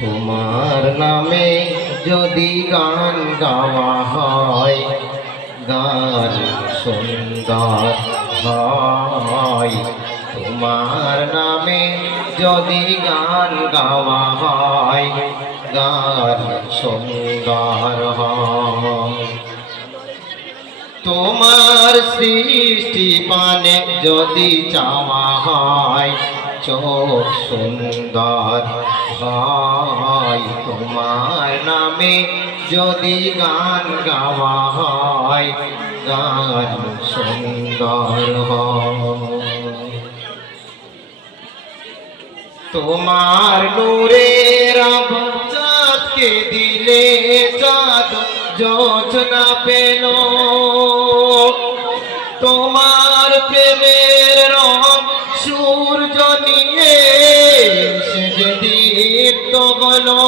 তোমার নামে যদি গান গাওয়া হয়, গান সুন্দর হয়। তোমার নামে যদি গান গাওয়া হয়, গান সুন্দর হয়। তোমার সৃষ্টি পানে যদি চাওয়া হয়, চোখ সুন্দর হয়। তোমার নামে যদি গান গাওয়া হয়, গান সুন্দর হয়। তোমার নূরের চাঁদকে দিলে চাঁদ যোজনা পেল। তোমার প্রেমের রং সূর্য নিয়ে সে যে দীপ্ত হলো।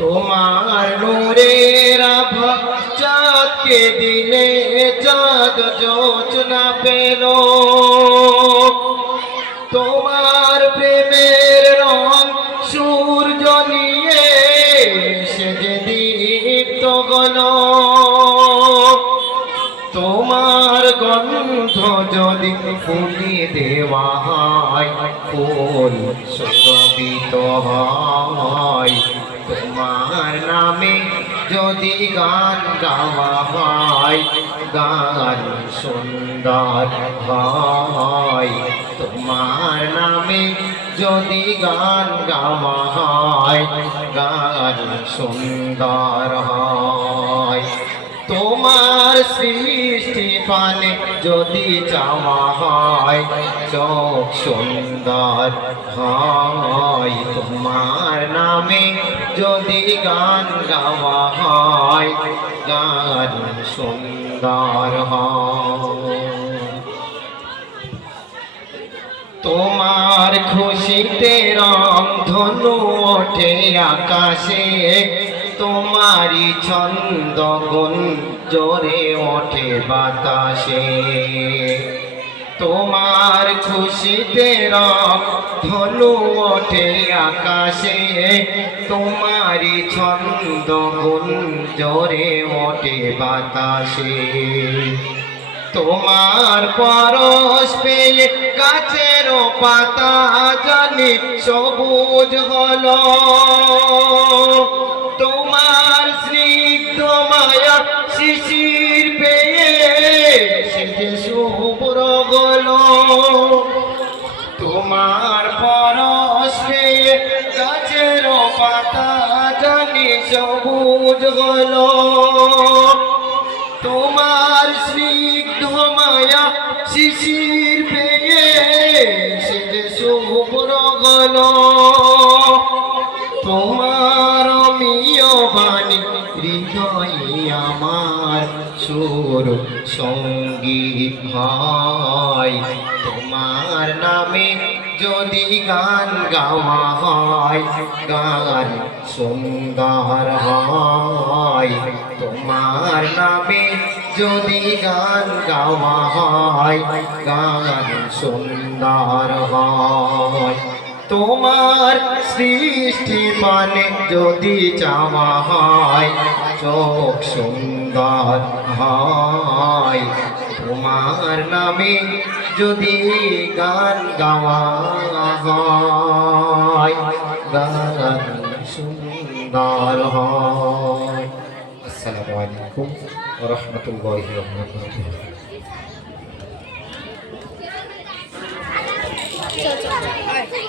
তোমার নূরের আভা চাঁদকে দিলে চাঁদ যোজনা পেল। তোমার প্রেমের রং সূর্য নিয়ে সে যে দীপ্ত হলো। তোমার গন্ধ যদি ফুলিয়ে দেওয়া হয়, ফুল সুরভিত হয়। তোমার নামে যদি গান গাওয়া হয়, গান সুন্দর হয়। তোমার নামে যদি গান গাওয়া হয়, গান সুন্দর হয়। তোমার সৃষ্টি পানে যদি চাওয়া হয়, চোখ সুন্দর হয়। তোমার নামে যদি গান গাওয়া হয়, গান সুন্দর হয়। তোমার খুশিতে রংধনু ওঠে আকাশে, তোমারি ছন্দ গুণ জোরে ওঠে বাতাসে। তোমার খুশিতে রংধনু ওঠে আকাশে, তোমারি ছন্দ গুণ জোরে ওঠে বাতাসে। তোমার পরশ পেয়ে গাছের পাতা জানি সবুজ হলো। তোমার স্নিগ্ধ মায়া শিশির পেয়ে সে যে শুভ্র হলো। তোমার পরশ পেয়ে গাছের পাতা জানি সবুজ হলো। তোমার স্নিগ্ধ মায়া শিশির পেয়ে সে যে শুভ্র হলো। তোমার অমিয় বাণী হৃদয়ে আমার সুর সঙ্গীত হয়। তোমার নামে যদি গান গাওয়া হয়, গান সুন্দর হয়। তোমার নামে যদি গান গাওয়া হয়, গান সুন্দর হয়। তোমার সৃষ্টি পানে যদি চাওয়া হয়, চোখ সুন্দর হয়। তোমার নামে যদি গান গাওয়া হয়, গান সুন্দর হয়। আসসালামু আলাইকুম ওয়া রাহমাতুল্লাহি ওয়া বারাকাতুহু।